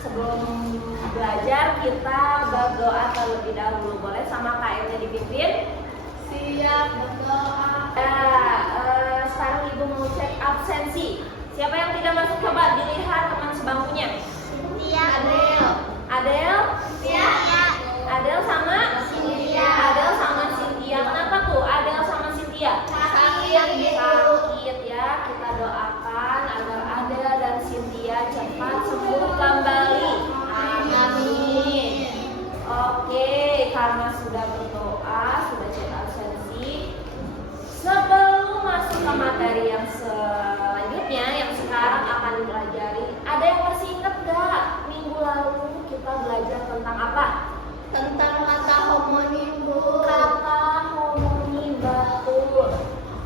sebelum belajar kita berdoa terlebih dahulu. Boleh sama KM-nya dipimpin? Siap, berdoa. Sekarang Ibu mau cek absensi. Siapa yang tidak masuk coba dilihat teman sebangkunya. Iya, Adel. Adel? Iya. Adel sama? Cynthia. Adel sama Cynthia. Kenapa tuh Adel sama Cynthia? Sakit ya. Kita doakan agar Adel dan Cynthia cepat sembuh kembali. Amin. Oke, karena sudah berdoa, sudah cek absensi. Sebelum masuk ke materi yang selanjutnya, yang sekarang akan dipelajari, ada yang masih ingat gak? Minggu lalu kita belajar tentang apa? Tentang kata homonim, Bu. Kata homonim, betul.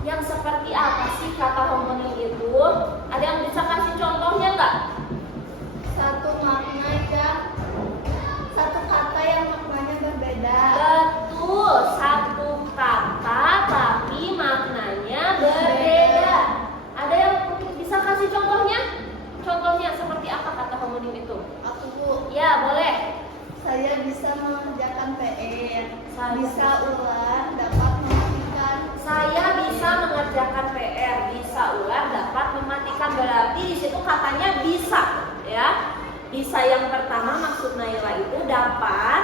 Yang seperti apa sih kata homonim itu? Ada yang bisa kasih contohnya nggak? Satu kata yang maknanya berbeda. Betul, satu kata tapi maknanya berbeda. Ada yang mungkin bisa kasih contohnya? Contohnya seperti apa kata homonim itu? Aku, Bu. Ya, boleh. Saya bisa mengerjakan PR. Saya Bisa ulang, dapat mematikan. Saya bisa mengerjakan PR, bisa ulang, dapat mematikan. Berarti di situ katanya bisa, ya. Bisa yang pertama maksud Naila itu dapat.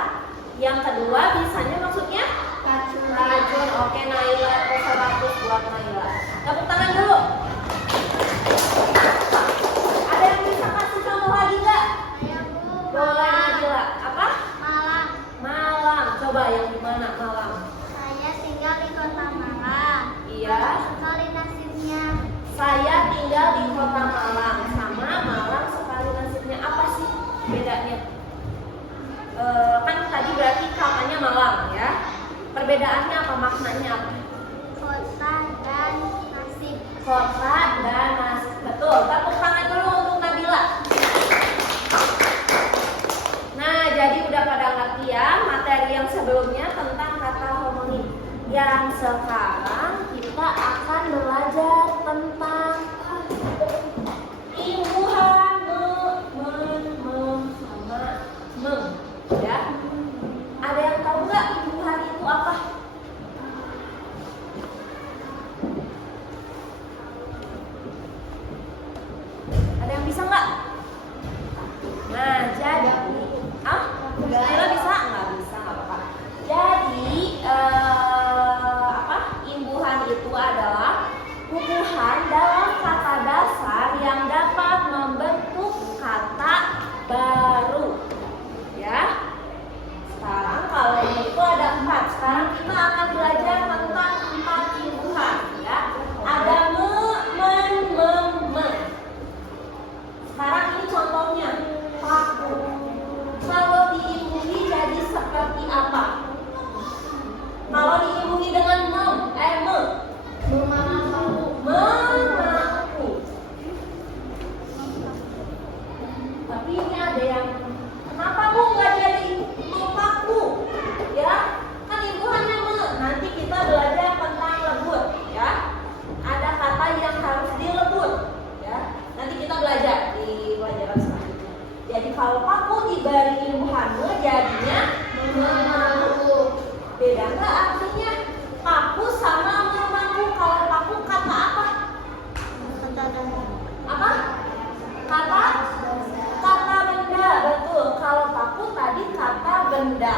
Yang kedua bisanya maksudnya racun. Oke Naila, 100 buat Naila. Tepuk tangan dulu. Ada yang bisa kasih contoh lagi nggak? Saya, Bu. Boleh Najila. Apa? Malang. Malang. Coba yang di mana Malang? Saya tinggal di kota Malang. Iya. Sekali nasibnya. Saya tinggal di kota Malang. Sama Malang sekali nasibnya. Apa sih bedanya? Kan tadi berarti katanya Malang ya. Perbedaannya apa? Maknanya apa? Kota dan nasib. Kota dan nasib. Betul. Tepuk tangan dulu untuk Nabila. Nah, jadi udah pada ngerti ya materi yang sebelumnya tentang kata homonim. Yang sekarang kita akan belajar tentang imbuhan sama mem. Ya. Ada yang tahu nggak imbuhan itu apa? Ada yang bisa nggak? Nah, jadi Naila bisa? Nggak bisa, nggak apa-apa. Jadi imbuhan itu adalah hubungan dalam kata dasar yang dapat membentuk kata baru. Ya. Sekarang kalau itu ada 4. Sekarang kita akan belajar tentang 4 imbuhan. Ya. Ada me. Sekarang ini contohnya. Paku. Kalau diimbuhi jadi seperti apa? Kalau diimbuhi dengan memaku. Tapi ini ada yang kenapa Bu nggak jadi memaku? Ya, kan imbuhannya me. Nanti kita belajar tentang lebur. Ya, ada kata yang harus dilebur. Ya, nanti kita belajar di pelajaran selanjutnya. Jadi kalau paku diberi imbuhan me jadinya memaku. Beda nggak artinya? Paku sama memaku. Kalau paku kata apa? Apa? Kata benda. Betul. Kalau paku tadi kata benda.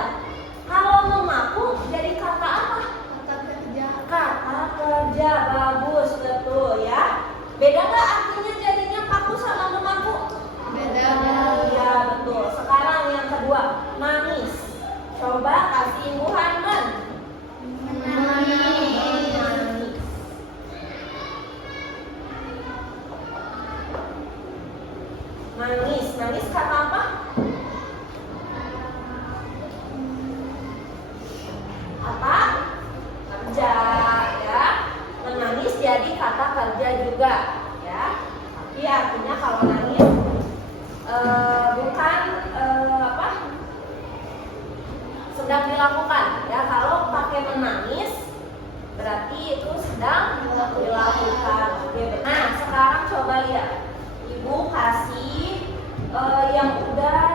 Kalau memaku jadi kata apa? Kata kerja. Bagus, betul ya. Beda nggak artinya jadinya paku sama memaku? Beda. Iya betul. Sekarang yang kedua, manis. Coba kasih imbuhan men. Manis kata apa? Apa? Kerja ya. Menangis jadi kata kerja juga ya. Tapi artinya kalau nangis bukan sedang dilakukan ya. Kalau pakai menangis berarti itu sedang dilakukan. Nah sekarang coba lihat, Ibu kasih yang udah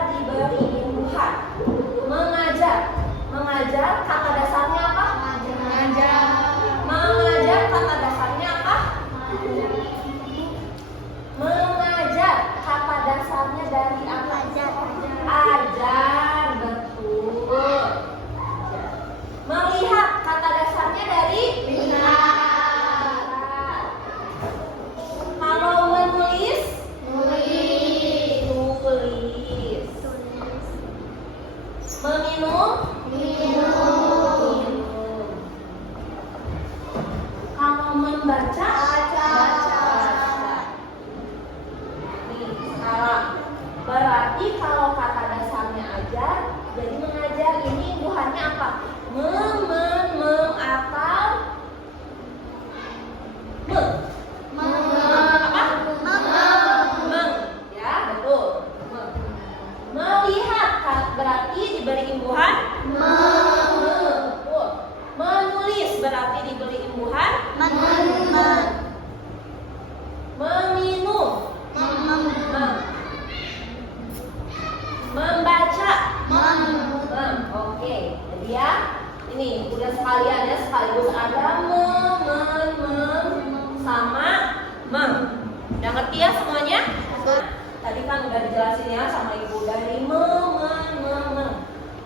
Belajar, betul. Melihat, kata dasarnya dari Lihat. Kalau menulis, Tulis. tulis. Tulis. Meminum, Minum. minum. Kalau membaca, Baca. Nih, sekarang berarti kalau kata dasarnya ajar, jadi mengajar ini imbuhannya apa? Atau apa? Meng, ya betul. Melihat berarti diberi imbuhan betul. Menulis berarti diberi imbuhan meminum. Membaca. Oke, jadi ya ini udah sekalian ya, sekaligus ada sama mem. Udah ngerti ya semuanya? Tadi kan udah dijelasin ya sama ibu dari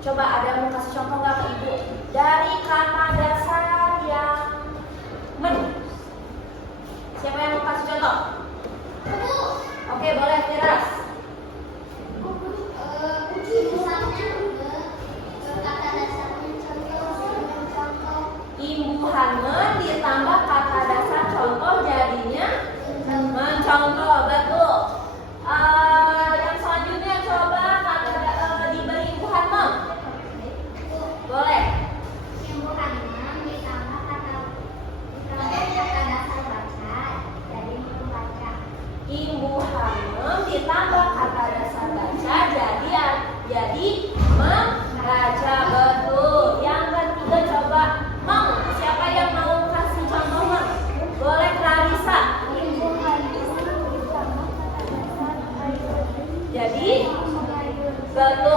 Coba ada yang mau kasih contoh nggak ke ibu dari kata dasar yang men? Siapa yang mau kasih contoh? Oke, boleh Firas. Imbuhan men ditambah kata dasar contoh jadinya mencontoh, betul. Yang selanjutnya coba diberi imbuhan mem. Boleh. Imbuhan ditambah kata dasar baca jadi membaca. Imbuhan mem ditambah kata dasar baca jadi membaca, betul. Yang ketiga coba meng. Siapa yang mau kasih contoh meng? Boleh Clarissa. Jadi betul.